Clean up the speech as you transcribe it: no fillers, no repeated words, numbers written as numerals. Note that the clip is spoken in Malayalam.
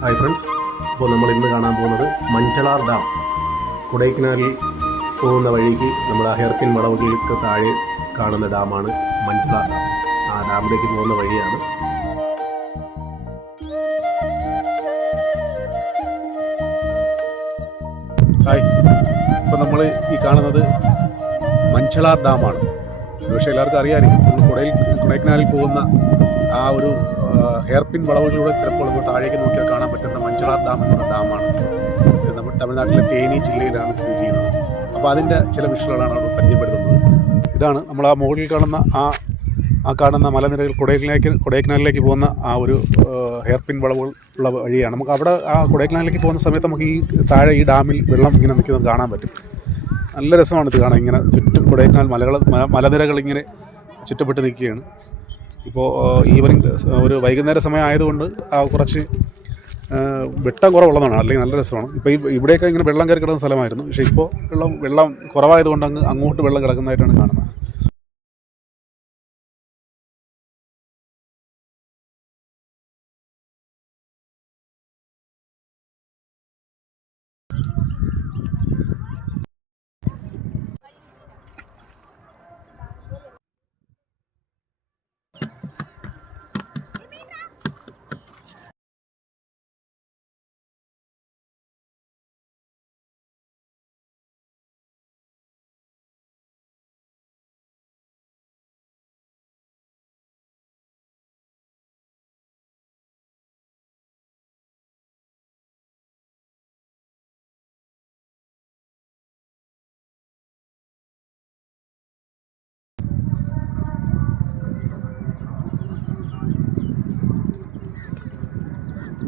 ഹായ് ഫ്രണ്ട്സ്, അപ്പോൾ നമ്മൾ ഇന്ന് കാണാൻ പോകുന്നത് മഞ്ചളാർ ഡാം. കൊടൈക്കനാലിൽ പോകുന്ന വഴിക്ക് നമ്മുടെ ഹെയർപിൻ വളവുകൾക്ക് താഴെ കാണുന്ന ഡാമാണ് മഞ്ചളാർ ഡാം. ആ ഡാമിലേക്ക് പോകുന്ന വഴിയാണ്. ഹായ്, ഇപ്പോൾ നമ്മൾ ഈ കാണുന്നത് മഞ്ചളാർ ഡാമാണ്. പക്ഷേ എല്ലാവർക്കും അറിയാമായിരിക്കും, നമ്മൾ കൊടൈക്കനാലിൽ പോകുന്ന ആ ഒരു ഹെയർപിൻ വളവുകളിലൂടെ ചിലപ്പോൾ നമ്മൾ താഴേക്ക് നോക്കിയാൽ കാണാൻ പറ്റുന്ന മഞ്ചളാർ ഡാം എന്ന ഡാമാണ്. ഇത് നമ്മുടെ തമിഴ്നാട്ടിലെ തേനി ജില്ലയിലാണ് സ്ഥിതി ചെയ്യുന്നത്. അപ്പോൾ അതിൻ്റെ ചില വിഷ്വലുകളാണ് അവിടെ പരിചയപ്പെടുത്തുന്നത്. ഇതാണ് നമ്മൾ ആ മുകളിൽ കാണുന്ന ആ കാണുന്ന മലനിരകൾ കൊടൈക്കനാലിലേക്ക് പോകുന്ന ആ ഒരു ഹെയർപിൻ വളവുകൾ ഉള്ള വഴിയാണ്. നമുക്ക് അവിടെ ആ കൊടൈക്കനാലിലേക്ക് പോകുന്ന സമയത്ത് നമുക്ക് ഈ താഴെ ഈ ഡാമിൽ വെള്ളം ഇങ്ങനെ നിൽക്കുന്നത് കാണാൻ പറ്റും. നല്ല രസമാണ് ഇത് കാണാൻ. ഇങ്ങനെ ചുറ്റും കൊടൈക്കനാൽ മലനിരകൾ ഇങ്ങനെ ചുറ്റപ്പെട്ട് നിൽക്കുകയാണ്. ഇപ്പോൾ ഈവനിങ് ഒരു വൈകുന്നേര സമയം ആയതുകൊണ്ട് കുറച്ച് വെട്ടം കുറവുള്ളതാണ്, അല്ലെങ്കിൽ നല്ല രസമാണ്. ഇപ്പോൾ ഇവിടെയൊക്കെ ഇങ്ങനെ വെള്ളം കയറി കിടക്കുന്ന സ്ഥലമായിരുന്നു. പക്ഷേ ഇപ്പോൾ വെള്ളം കുറവായതുകൊണ്ട് അങ്ങോട്ട് വെള്ളം കിടക്കുന്നതായിട്ടാണ് കാണുന്നത്.